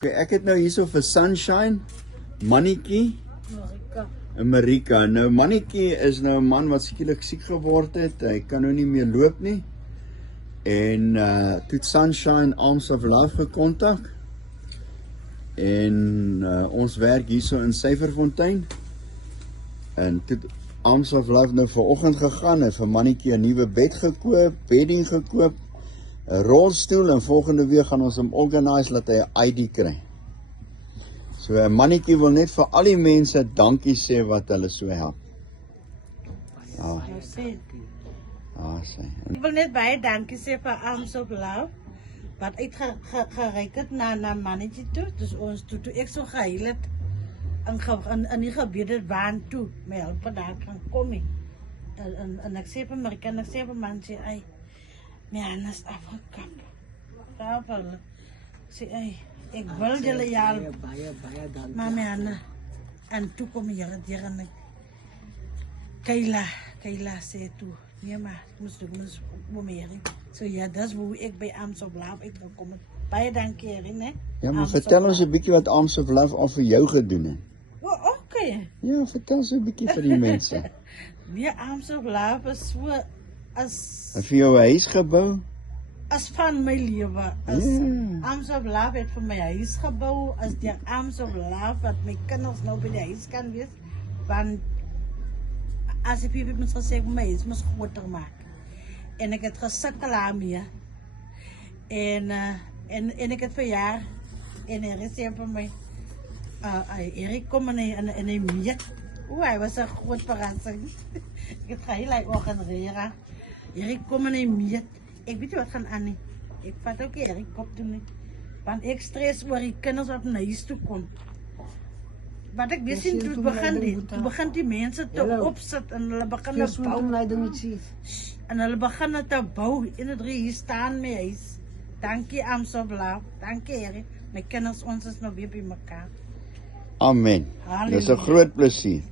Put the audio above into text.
Ek het nou hierso vir Sunshine, Mannetjie en Marika. Nou Mannetjie is nou 'n man wat skielik siek geword het. Hy kan nou nie meer loop nie. En toe het Sunshine Arms of Love gekontak. En ons werk hierso in Syferfontein. En toe het Arms of Love nou vanoggend gegaan en vir Mannetjie 'n nuwe bed gekoop, bedding gekoop, 'n rolstoel, en volgende week gaan ons hom organise dat hy 'n ID kry. So Mannetjie wil net vir al die mense dankie sê wat hulle so help. Ek wil net baie dankie sê vir Arms of Love wat uitgereik het na Mannetjie toe. Dus ons toe ek so gehuil het in die gebied het waan toe my help daar kan kom nie. En ek sê vir Marika en ek sê vir Mannetjie, ai, my hand is afgekap. Daarvoor sê ek wil julle help. Maar my hand, en toe kom hier en Kayla sê toe, nee maar, ek moes meer. So ja, dis hoe ek by Arms of Love uitgekom het. Baie dankie Erin, né? Ja, maar vertel ons 'n bietjie wat Arms of Love al vir jou gedoen het. Okay. Ja, vertel so 'n bietjie vir die mense. Nee, Arms of Love is so as En vir jou 'n huis gebou? As van my lewe. Arms of Love het vir my huis gebou, as die Arms of Love wat my kinders nou by die huis kan wees, want as ek het mens gesê my huis moes groter maak. En ek het gesukkel daarmee. En ek het verjaar en hy sê vir my, Erik kom en hy meet. Hy was 'n groot verrassing. Ek het gehuil oggend rega. Erik kom en hy meet. Ek weet nie wat gaan aan nie. Ek vat ook Erik kop toe nie. Want ek stres oor die kinders wat na huis toe kom. Wat ek weet sien toe begin die mense te opsit en hulle begin bou. En hulle begin te bou in die hier staan my huis. Dankie Arms of Love. Dankie Erik. My kinders, ons is nou weer by mekaar. Amen. Dis 'n groot plesier.